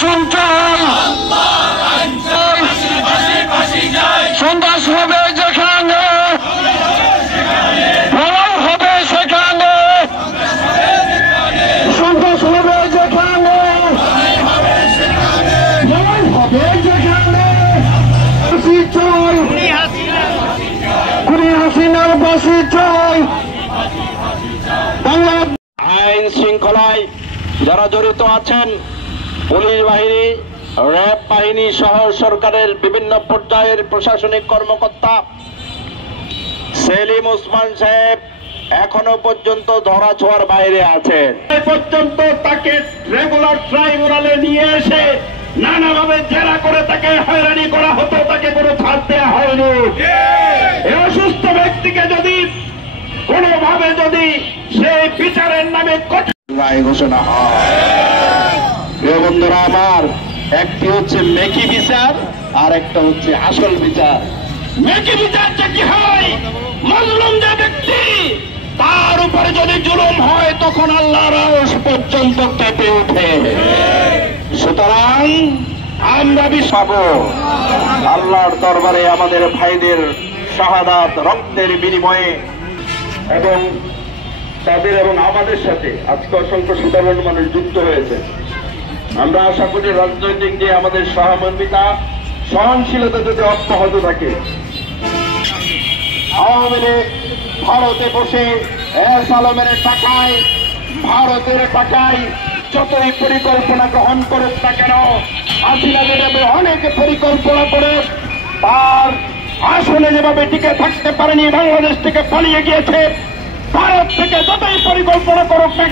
শাসন চাই, সন্ত্রাস হবে যেখানে, লড়াই হবে সেখানে, সন্ত্রাস হবে যেখানে, লড়াই হবে যেখানে। ফাঁসি চাই, খুনি হাসিনার ফাঁসি চাই। বাংলা আইন শৃঙ্খলায় যারা জড়িত আছেন, পুলিশ বাহিনী, র্যাব বাহিনী সহ সরকারের বিভিন্ন পর্যায়ের প্রশাসনিক কর্মকর্তা, সেলিম ওসমান সাহেব এখনো পর্যন্ত ধরাছোঁয়ার বাইরে আছেন। এই পর্যন্ত তাকে রেগুলার ট্রাইব্যুনালে নিয়ে এসে নানাভাবে জেরা করে তাকে হয়রানি করা হতো, তাকে কোনো ছাড় দেওয়া হয়নি। এই অসুস্থ ব্যক্তিকে যদি কোনোভাবে যদি সেই বিচারের নামে কঠিন রায় ঘোষণা হয়, প্রিয় বন্ধুরা আমার, একটি হচ্ছে মেকি বিচার আর একটা হচ্ছে আসল বিচার। মেকি বিচারটা কি হয়? মাজলুম যে ব্যক্তি, তার উপরে যদি জুলুম হয় তখন আল্লাহর আরশ পর্যন্ত কেঁপে ওঠে। সুতরাং আমরা পাবো আল্লাহর দরবারে আমাদের ভাইদের শাহাদাত রক্তের বিনিময়ে, এবং তাদের এবং আমাদের সাথে আজকে অসংখ্য সাধারণ মানুষ যুক্ত হয়েছে। আমরা আশা করি রাজনৈতিক যে আমাদের সহমর্মিতা, সহনশীলতা যদি অব্যাহত থাকে, আওয়ামী লীগ ভারতে বসে এস আলমের টাকায়, ভারতের টাকায় যতই পরিকল্পনা গ্রহণ করুক না কেন, হাসিনা যেভাবে অনেক পরিকল্পনা করে তার আসলে যেভাবে টিকে থাকতে পারেনি, বাংলাদেশ থেকে পালিয়ে গিয়েছে, ভারত থেকে যতই পরিকল্পনা করুক না